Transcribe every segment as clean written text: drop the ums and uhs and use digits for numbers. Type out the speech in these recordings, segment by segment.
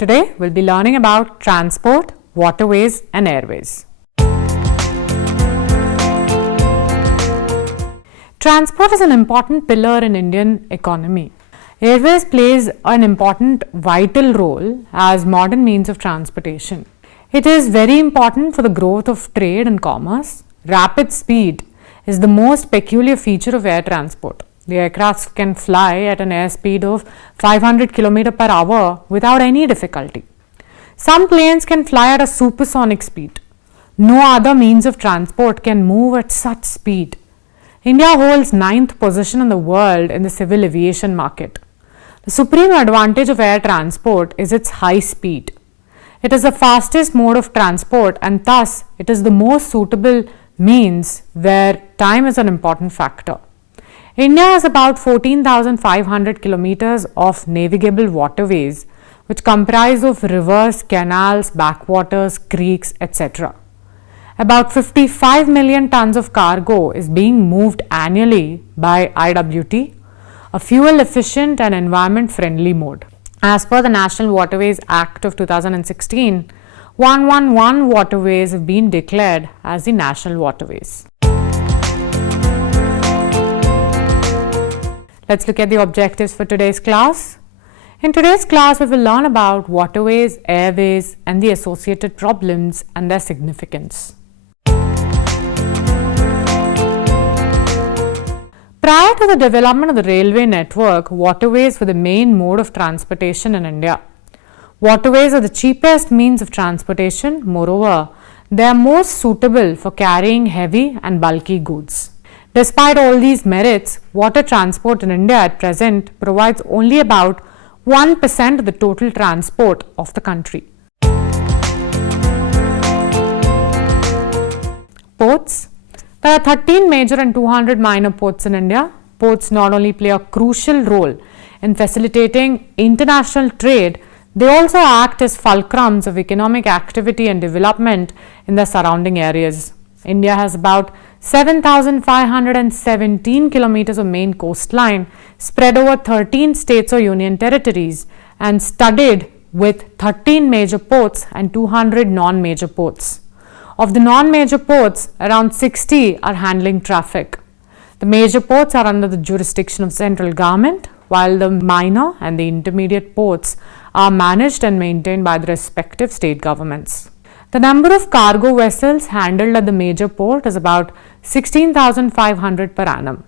Today we'll be learning about transport, waterways and airways. Transport is an important pillar in Indian economy. Airways plays an important vital role as modern means of transportation. It is very important for the growth of trade and commerce. Rapid speed is the most peculiar feature of air transport. The aircraft can fly at an airspeed of 500 km per hour without any difficulty. Some planes can fly at a supersonic speed. No other means of transport can move at such speed. India holds 9th position in the world in the civil aviation market. The supreme advantage of air transport is its high speed. It is the fastest mode of transport and thus it is the most suitable means where time is an important factor. India has about 14,500 kilometers of navigable waterways which comprise of rivers, canals, backwaters, creeks, etc. About 55 million tons of cargo is being moved annually by IWT, a fuel efficient and environment friendly mode. As per the National Waterways Act of 2016, 111 waterways have been declared as the national waterways. Let's look at the objectives for today's class. In today's class, we will learn about waterways, airways, and the associated problems and their significance. Prior to the development of the railway network, waterways were the main mode of transportation in India. Waterways are the cheapest means of transportation. Moreover, they are most suitable for carrying heavy and bulky goods. Despite all these merits, water transport in India at present provides only about 1% of the total transport of the country. Ports. There are 13 major and 200 minor ports in India. Ports not only play a crucial role in facilitating international trade, they also act as fulcrums of economic activity and development in the surrounding areas. India has about 7,517 kilometers of main coastline spread over 13 states or union territories and studded with 13 major ports and 200 non-major ports. Of the non-major ports, around 60 are handling traffic. The major ports are under the jurisdiction of central government, while the minor and the intermediate ports are managed and maintained by the respective state governments. The number of cargo vessels handled at the major port is about 16,500 per annum.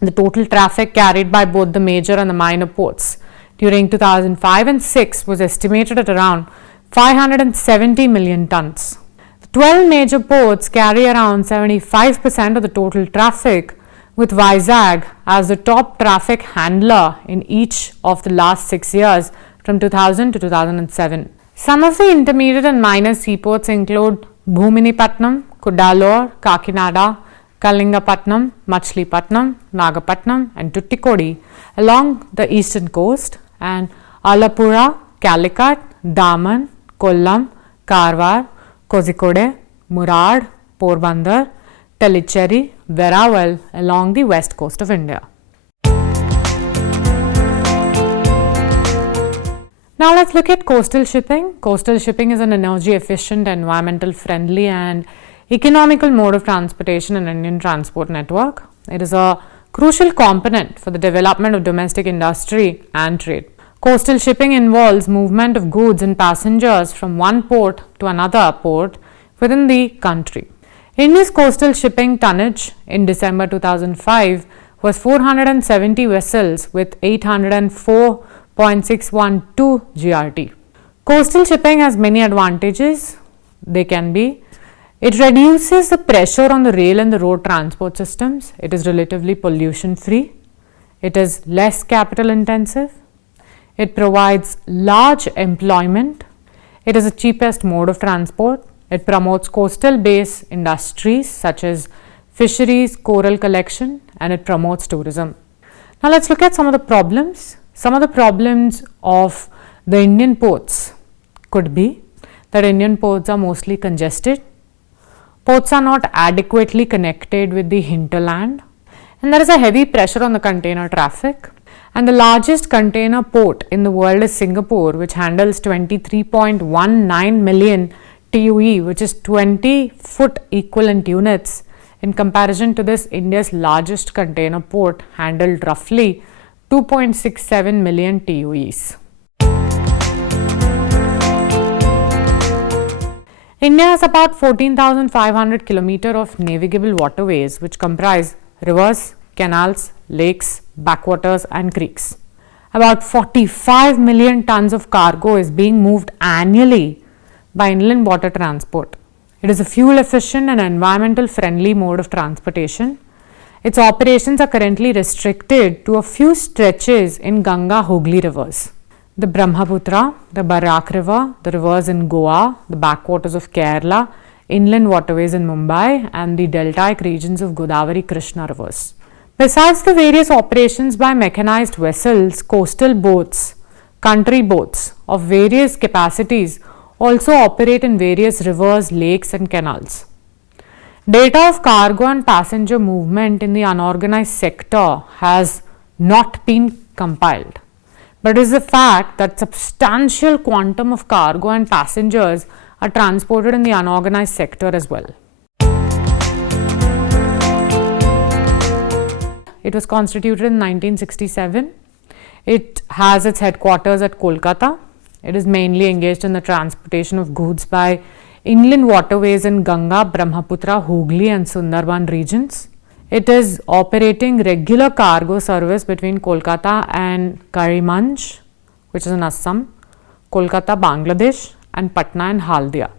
The total traffic carried by both the major and the minor ports during 2005 and 6 was estimated at around 570 million tons. The 12 major ports carry around 75% of the total traffic, with Vizag as the top traffic handler in each of the last 6 years from 2000 to 2007. Some of the intermediate and minor seaports include Bhuminipatnam, Kudalur, Kakinada, Kalingapatnam, Machilipatnam, Nagapatnam and Tuticorin along the eastern coast, and Alapura, Calicut, Daman, Kollam, Karwar, Kozhikode, Murad, Porbandar, Tallicherry, Veraval along the west coast of India. Now let's look at coastal shipping. Coastal shipping is an energy efficient, environmental friendly and economical mode of transportation in Indian transport network. It is a crucial component for the development of domestic industry and trade. Coastal shipping involves movement of goods and passengers from one port to another port within the country. India's coastal shipping tonnage in December 2005 was 470 vessels with 804.612 GRT. Coastal shipping has many advantages. It reduces the pressure on the rail and the road transport systems. It is relatively pollution free. It is less capital intensive. It provides large employment. It is the cheapest mode of transport. It promotes coastal based industries such as fisheries, coral collection, and it promotes tourism. Now let's look at some of the problems. Some of the problems of the Indian ports could be that Indian ports are mostly congested. Ports are not adequately connected with the hinterland, and there is a heavy pressure on the container traffic. And the largest container port in the world is Singapore, which handles 23.19 million TUE, which is 20 foot equivalent units. In comparison to this, India's largest container port handled roughly 2.67 million TUEs. India has about 14,500 kilometers of navigable waterways, which comprise rivers, canals, lakes, backwaters and creeks. About 45 million tons of cargo is being moved annually by inland water transport. It is a fuel efficient and environmental friendly mode of transportation. Its operations are currently restricted to a few stretches in Ganga-Hooghly rivers. The Brahmaputra, the Barak River, the rivers in Goa, the backwaters of Kerala, inland waterways in Mumbai and the deltaic regions of Godavari-Krishna rivers. Besides the various operations by mechanized vessels, coastal boats, country boats of various capacities also operate in various rivers, lakes and canals. Data of cargo and passenger movement in the unorganized sector has not been compiled, but it is a fact that substantial quantum of cargo and passengers are transported in the unorganized sector as well. It was constituted in 1967. It has its headquarters at Kolkata. It is mainly engaged in the transportation of goods by inland waterways in Ganga, Brahmaputra, Hooghly and Sundarban regions. It is operating regular cargo service between Kolkata and Karimanj, which is in Assam, Kolkata, Bangladesh and Patna and Haldia.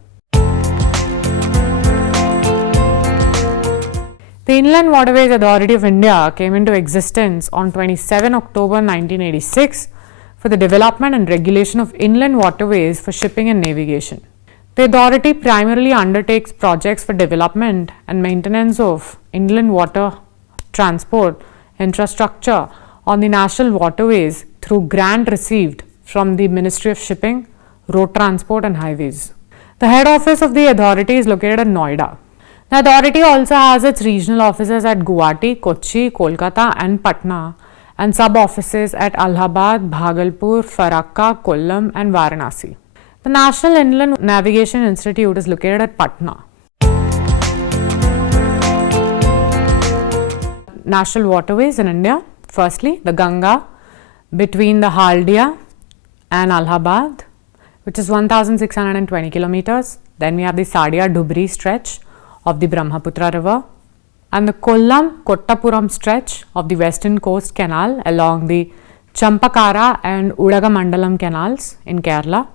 The Inland Waterways Authority of India came into existence on 27 October 1986 for the development and regulation of inland waterways for shipping and navigation. The authority primarily undertakes projects for development and maintenance of inland water transport infrastructure on the national waterways through grant received from the Ministry of Shipping, Road Transport and Highways. The head office of the authority is located at Noida. The authority also has its regional offices at Guwahati, Kochi, Kolkata and Patna and sub-offices at Allahabad, Bhagalpur, Farakka, Kollam and Varanasi. The National Inland Navigation Institute is located at Patna. National waterways in India. Firstly, the Ganga between the Haldia and Allahabad, which is 1,620 kilometers. Then we have the Sadia-Dhubri stretch of the Brahmaputra river and the Kollam-Kottapuram stretch of the western coast canal along the Champakara and Udagamandalam canals in Kerala.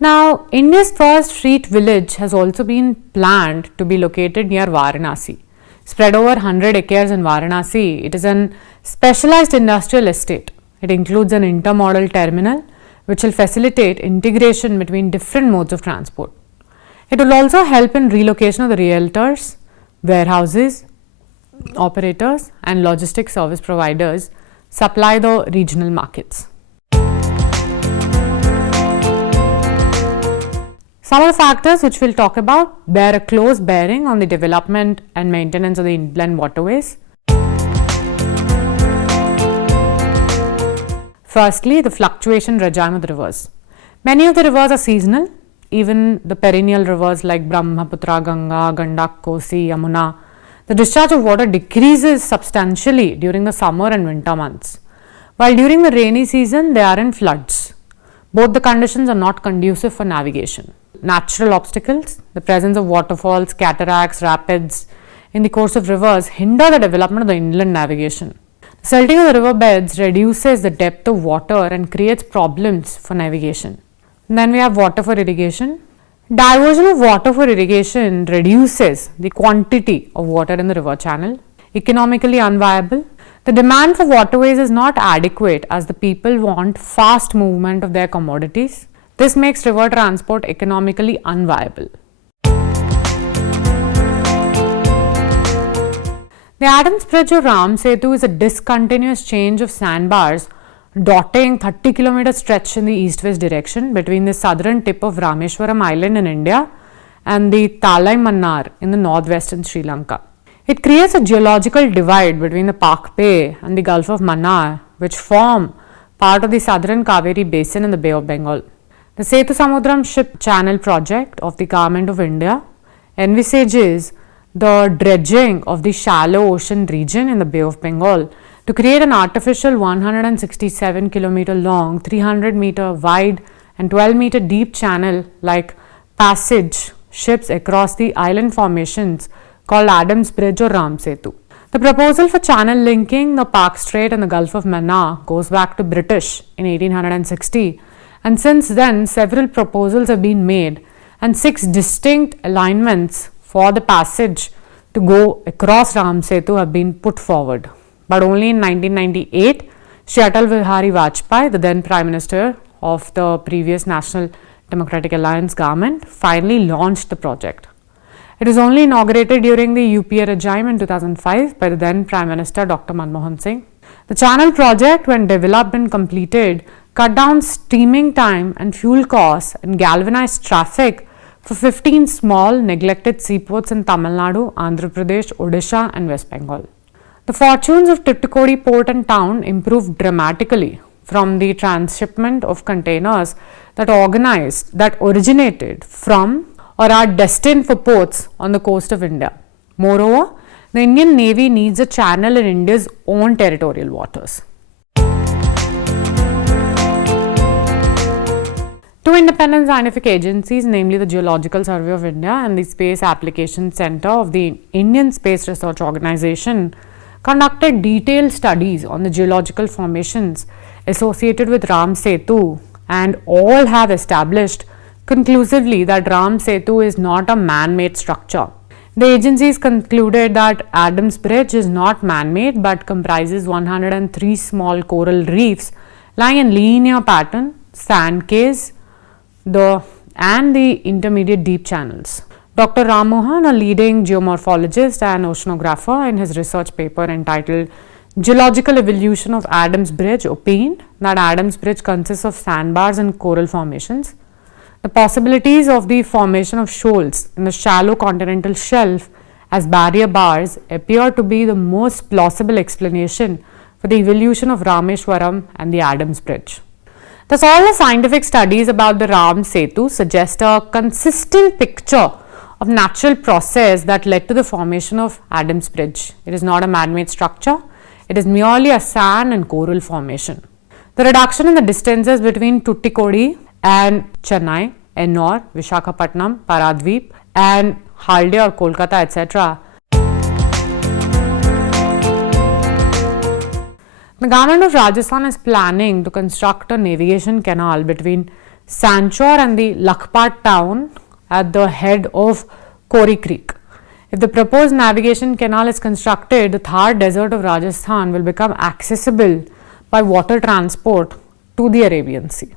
Now, India's first street village has also been planned to be located near Varanasi. Spread over 100 acres in Varanasi, it is an specialized industrial estate. It includes an intermodal terminal which will facilitate integration between different modes of transport. It will also help in relocation of the realtors, warehouses, operators and logistics service providers supply the regional markets. Some of the factors which we'll talk about bear a close bearing on the development and maintenance of the inland waterways. Firstly, the fluctuation regime of the rivers. Many of the rivers are seasonal. Even the perennial rivers like Brahmaputra, Ganga, Gandak, Kosi, Yamuna, the discharge of water decreases substantially during the summer and winter months, while during the rainy season they are in floods. Both the conditions are not conducive for navigation. Natural obstacles, the presence of waterfalls, cataracts, rapids in the course of rivers hinder the development of the inland navigation. The silting of the river beds reduces the depth of water and creates problems for navigation. And then we have water for irrigation. Diversion of water for irrigation reduces the quantity of water in the river channel. Economically unviable. The demand for waterways is not adequate as the people want fast movement of their commodities. This makes river transport economically unviable. The Adams Bridge or Ram Setu is a discontinuous change of sandbars dotting 30 km stretch in the east-west direction between the southern tip of Rameshwaram Island in India and the Talai Mannar in the northwestern Sri Lanka. It creates a geological divide between the Pak Bay and the Gulf of Mannar, which form part of the southern Kaveri basin in the Bay of Bengal. The Setu Samudram ship channel project of the Government of India envisages the dredging of the shallow ocean region in the Bay of Bengal to create an artificial 167 kilometer long, 300 meter wide and 12 meter deep channel like passage ships across the island formations called Adams Bridge or Ram Setu. The proposal for channel linking the Park Strait and the Gulf of Mannar goes back to British in 1860, and since then several proposals have been made and 6 distinct alignments for the passage to go across Ram Setu have been put forward. But only in 1998, Shri Atal Bihari Vajpayee, the then Prime Minister of the previous National Democratic Alliance government, finally launched the project. It was only inaugurated during the UPA regime in 2005 by the then Prime Minister Dr. Manmohan Singh. The channel project, when developed and completed, cut down steaming time and fuel costs and galvanized traffic for 15 small neglected seaports in Tamil Nadu, Andhra Pradesh, Odisha and West Bengal. The fortunes of Tuticorin port and town improved dramatically from the transshipment of containers that originated from or are destined for ports on the coast of India. Moreover, the Indian Navy needs a channel in India's own territorial waters. Two independent scientific agencies, namely the Geological Survey of India and the Space Applications Centre of the Indian Space Research Organisation, conducted detailed studies on the geological formations associated with Ram Setu, and all have established conclusively that Ram Setu is not a man-made structure. The agencies concluded that Adams Bridge is not man-made but comprises 103 small coral reefs lying in linear pattern, sand cays, and the intermediate deep channels. Dr. Ram Mohan, a leading geomorphologist and oceanographer, in his research paper entitled Geological Evolution of Adams Bridge, opined that Adams Bridge consists of sandbars and coral formations. The possibilities of the formation of shoals in the shallow continental shelf as barrier bars appear to be the most plausible explanation for the evolution of Rameshwaram and the Adams Bridge. Thus, all the scientific studies about the Ram Setu suggest a consistent picture of natural process that led to the formation of Adams Bridge. It is not a man-made structure. It is merely a sand and coral formation. The reduction in the distances between Tuticorin and Chennai, Ennore, Vishakhapatnam, Paradweep and Haldia or Kolkata, etc. The government of Rajasthan is planning to construct a navigation canal between Sanchor and the Lakhpat town at the head of Kori Creek. If the proposed navigation canal is constructed, the Thar desert of Rajasthan will become accessible by water transport to the Arabian Sea.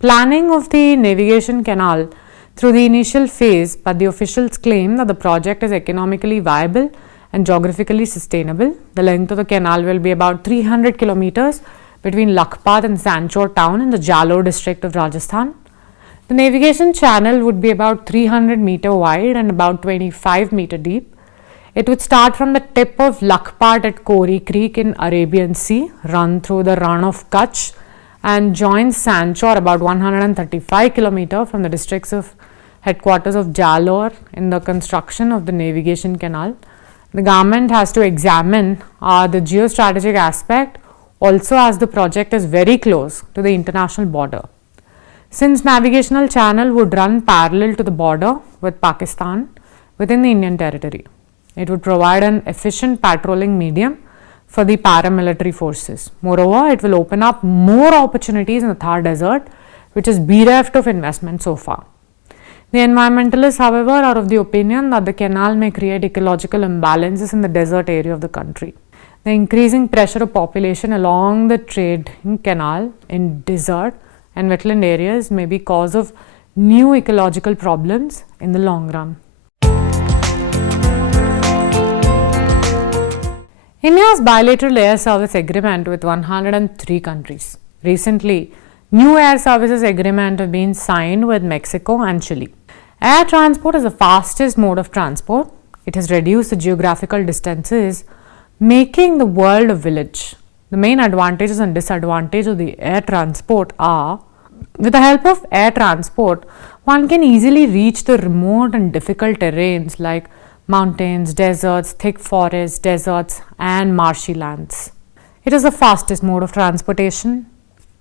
Planning of the navigation canal through the initial phase, but the officials claim that the project is economically viable and geographically sustainable. The length of the canal will be about 300 kilometers between Lakhpat and Sanchor town in the Jalore district of Rajasthan. The navigation channel would be about 300 meter wide and about 25 meter deep. It would start from the tip of Lakhpat at Kori Creek in Arabian Sea, run through the Rann of Kutch and join Sanchor about 135 kilometers from the district's of headquarters of Jalore. In the construction of the navigation canal, the government has to examine the geostrategic aspect also, as the project is very close to the international border. Since navigational channel would run parallel to the border with Pakistan within the Indian territory, it would provide an efficient patrolling medium for the paramilitary forces. Moreover, it will open up more opportunities in the Thar desert, which is bereft of investment so far. The environmentalists, however, are of the opinion that the canal may create ecological imbalances in the desert area of the country. The increasing pressure of population along the trading canal in desert and wetland areas may be cause of new ecological problems in the long run. India's bilateral air service agreement with 103 countries. Recently, new air services agreement have been signed with Mexico and Chile. Air transport is the fastest mode of transport. It has reduced the geographical distances, making the world a village. The main advantages and disadvantages of the air transport are, with the help of air transport, one can easily reach the remote and difficult terrains like mountains, deserts, thick forests, deserts, and marshy lands. It is the fastest mode of transportation,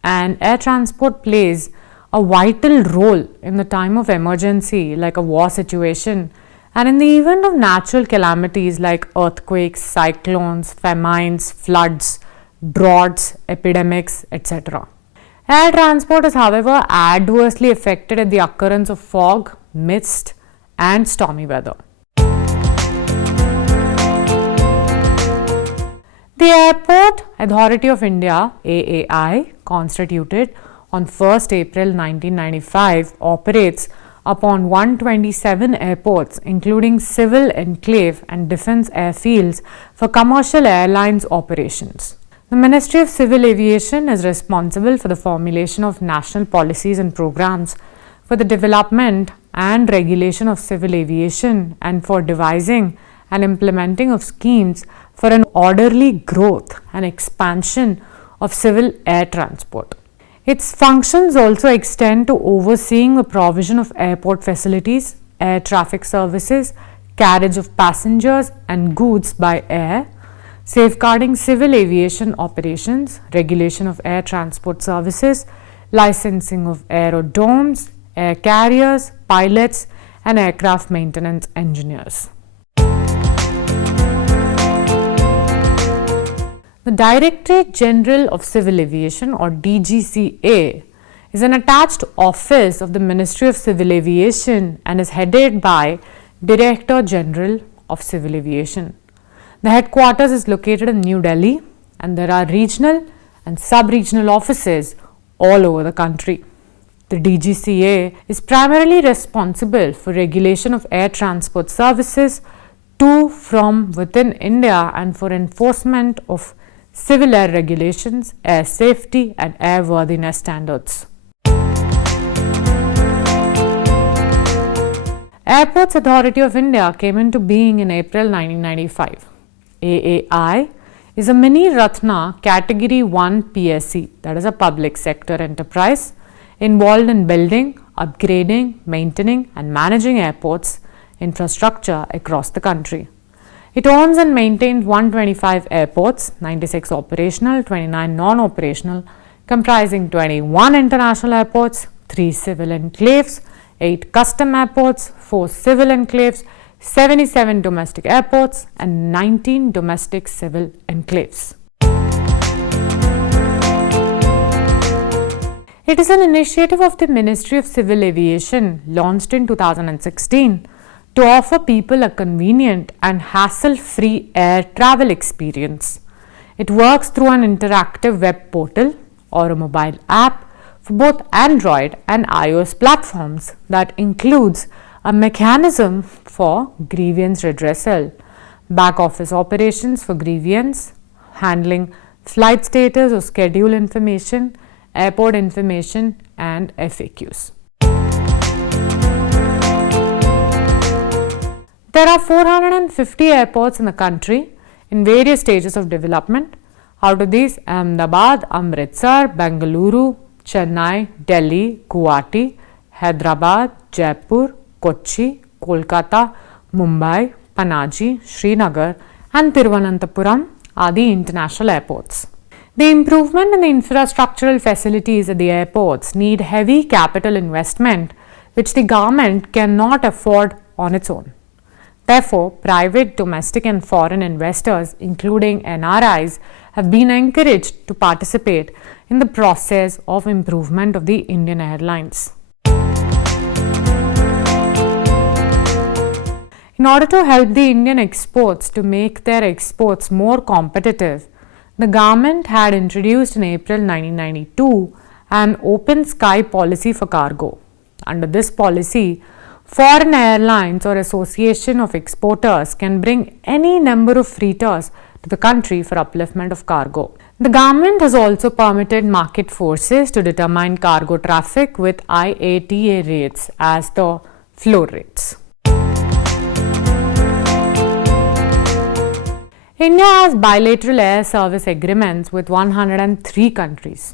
and air transport plays a vital role in the time of emergency like a war situation and in the event of natural calamities like earthquakes, cyclones, famines, floods, droughts, epidemics, etc. Air transport is, however, adversely affected at the occurrence of fog, mist, and stormy weather. The Airport Authority of India (AAI), constituted on 1st April 1995, operates upon 127 airports, including civil enclave and defence airfields for commercial airlines operations. The Ministry of Civil Aviation is responsible for the formulation of national policies and programs for the development and regulation of civil aviation and for devising and implementing of schemes for an orderly growth and expansion of civil air transport. Its functions also extend to overseeing the provision of airport facilities, air traffic services, carriage of passengers and goods by air, safeguarding civil aviation operations, regulation of air transport services, licensing of aerodromes, air carriers, pilots, and aircraft maintenance engineers. The Directorate General of Civil Aviation, or DGCA, is an attached office of the Ministry of Civil Aviation and is headed by Director General of Civil Aviation. The headquarters is located in New Delhi, and there are regional and sub-regional offices all over the country. The DGCA is primarily responsible for regulation of air transport services to, from, within India and for enforcement of civil air regulations, air safety and airworthiness standards. Airports Authority of India came into being in April 1995. AAI is a mini Ratna Category 1 PSE, that is a public sector enterprise, involved in building, upgrading, maintaining and managing airports infrastructure across the country. It owns and maintains 125 airports, 96 operational, 29 non-operational, comprising 21 international airports, 3 civil enclaves, 8 custom airports, 4 civil enclaves, 77 domestic airports and 19 domestic civil enclaves. It is an initiative of the Ministry of Civil Aviation launched in 2016 to offer people a convenient and hassle-free air travel experience. It works through an interactive web portal or a mobile app for both Android and iOS platforms that includes a mechanism for grievance redressal, back office operations for grievance, handling flight status or schedule information, airport information and FAQs. There are 450 airports in the country in various stages of development. Out of these, Ahmedabad, Amritsar, Bengaluru, Chennai, Delhi, Guwahati, Hyderabad, Jaipur, Kochi, Kolkata, Mumbai, Panaji, Srinagar and Thiruvananthapuram are the international airports. The improvement in the infrastructural facilities at the airports need heavy capital investment which the government cannot afford on its own. Therefore, private, domestic and foreign investors, including NRIs, have been encouraged to participate in the process of improvement of the Indian Airlines. In order to help the Indian exports to make their exports more competitive, the government had introduced in April 1992 an open sky policy for cargo. Under this policy, foreign airlines or association of exporters can bring any number of freighters to the country for upliftment of cargo. The government has also permitted market forces to determine cargo traffic with IATA rates as the floor rates. India has bilateral air service agreements with 103 countries.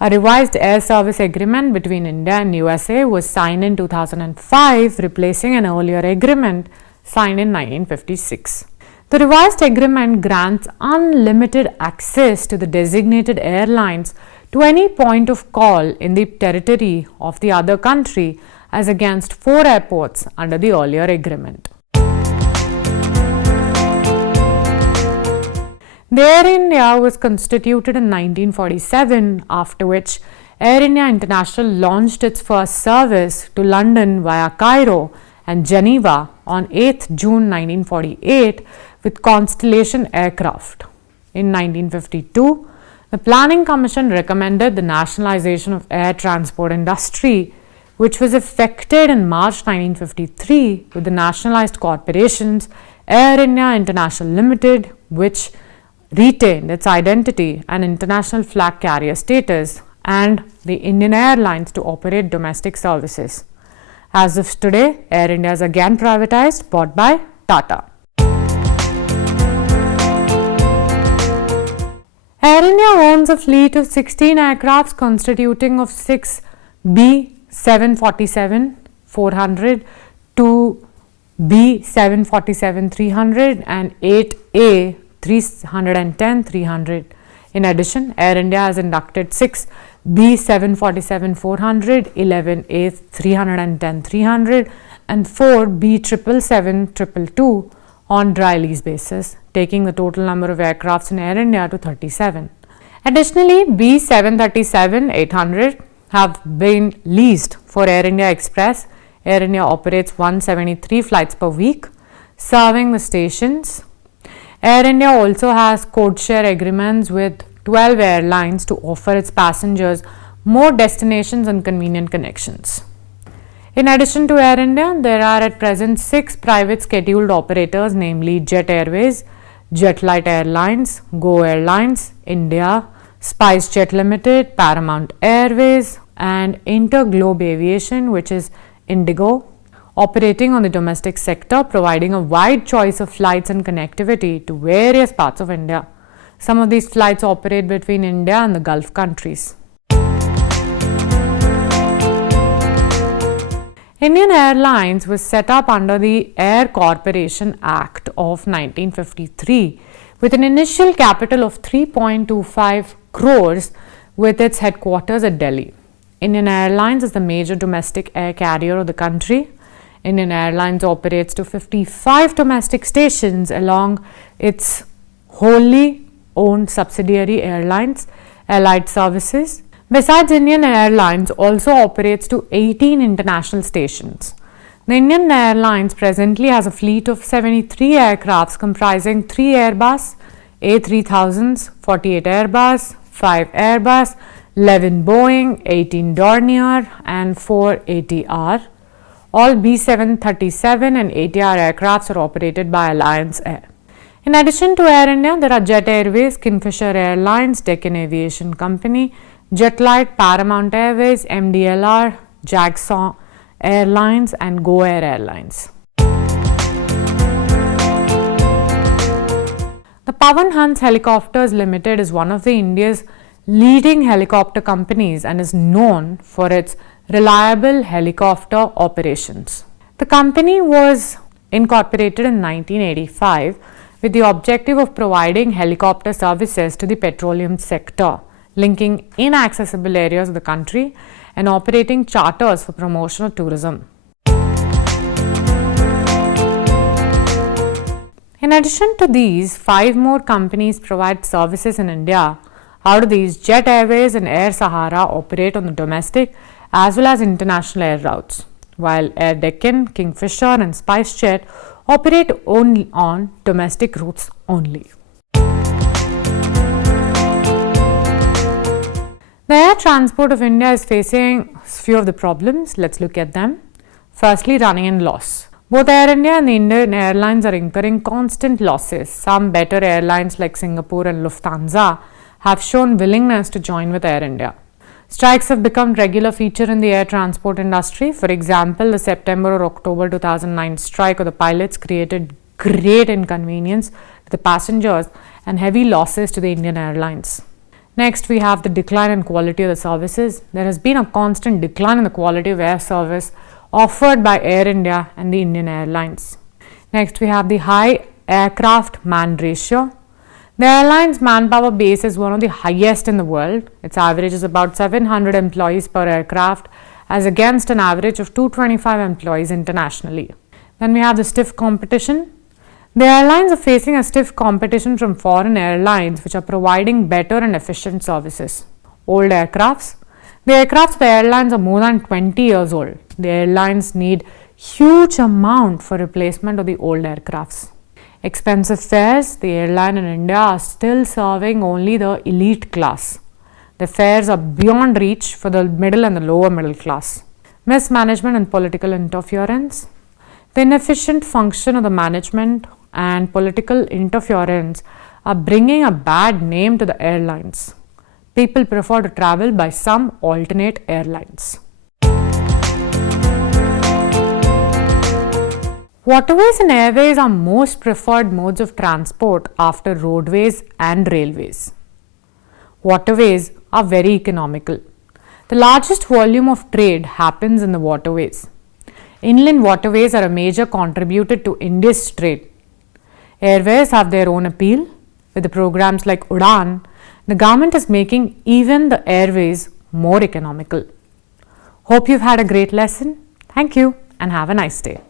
A revised air service agreement between India and USA was signed in 2005, replacing an earlier agreement signed in 1956. The revised agreement grants unlimited access to the designated airlines to any point of call in the territory of the other country as against 4 airports under the earlier agreement. The Air India was constituted in 1947, after which Air India International launched its first service to London via Cairo and Geneva on 8 June 1948 with Constellation aircraft. In 1952, the Planning Commission recommended the nationalization of air transport industry, which was effected in March 1953 with the nationalized corporations Air India International Limited, which retained its identity and international flag carrier status, and the Indian Airlines to operate domestic services. As of today, Air India is again privatized, bought by Tata. Air India owns a fleet of 16 aircrafts constituting of 6 B747-400, 2 B747-300 and 8 A310-300. In addition, Air India has inducted 6 B747-400, 11 A310-300 and 4 B777-222 on dry lease basis, taking the total number of aircrafts in Air India to 37. Additionally, B737-800 have been leased for Air India Express. Air India operates 173 flights per week, serving the stations. Air India also has codeshare agreements with 12 airlines to offer its passengers more destinations and convenient connections. In addition to Air India, there are at present 6 private scheduled operators, namely Jet Airways, Jetlight Airlines, Go Airlines, India, SpiceJet Limited, Paramount Airways and Interglobe Aviation, which is Indigo, operating on the domestic sector, providing a wide choice of flights and connectivity to various parts of India. Some of these flights operate between India and the Gulf countries. Indian Airlines was set up under the Air Corporation Act of 1953 with an initial capital of 3.25 crores with its headquarters at Delhi. Indian Airlines is the major domestic air carrier of the country. Indian Airlines operates to 55 domestic stations along its wholly owned subsidiary airlines, Allied Services. Besides, Indian Airlines also operates to 18 international stations. The Indian Airlines presently has a fleet of 73 aircrafts comprising 3 Airbus A3000s, 48 Airbus, 5 Airbus, 11 Boeing, 18 Dornier and 4 ATR. All B737 and ATR aircrafts are operated by Alliance Air. In addition to Air India, there are Jet Airways, Kingfisher Airlines, Deccan Aviation Company, Jetlight, Paramount Airways, MDLR, Jackson Airlines and Go Air Airlines. The Pawan Hans Helicopters Limited is one of the India's leading helicopter companies and is known for its reliable helicopter operations. The company was incorporated in 1985 with the objective of providing helicopter services to the petroleum sector, linking inaccessible areas of the country and operating charters for promotion of tourism. In addition to these, 5 more companies provide services in India. Out of these, Jet Airways and Air Sahara operate on the domestic as well as international air routes, while Air Deccan, Kingfisher and SpiceJet operate only on domestic routes only. The air transport of India is facing a few of the problems. Let's look at them. Firstly, running in loss. Both Air India and the Indian Airlines are incurring constant losses. Some better airlines like Singapore and Lufthansa have shown willingness to join with Air India. Strikes have become regular feature in the air transport industry. For example, the September or October 2009 strike of the pilots created great inconvenience to to the passengers and heavy losses to the Indian Airlines. Next, we have the decline in quality of the services. There has been a constant decline in the quality of air service offered by Air India and the Indian Airlines. Next, we have the high aircraft man ratio. The airline's manpower base is one of the highest in the world. Its average is about 700 employees per aircraft, as against an average of 225 employees internationally. Then we have the stiff competition. The airlines are facing a stiff competition from foreign airlines which are providing better and efficient services. Old aircrafts. The aircrafts of the airlines are more than 20 years old. The airlines need huge amount for replacement of the old aircrafts. Expensive fares. The airline in India are still serving only the elite class. The fares are beyond reach for the middle and the lower middle class. Mismanagement and political interference. The inefficient function of the management and political interference are bringing a bad name to the airlines. People prefer to travel by some alternate airlines. Waterways and airways are most preferred modes of transport after roadways and railways. Waterways are very economical. The largest volume of trade happens in the waterways. Inland waterways are a major contributor to India's trade. Airways have their own appeal. With the programs like Udan, the government is making even the airways more economical. Hope you've had a great lesson. Thank you and have a nice day.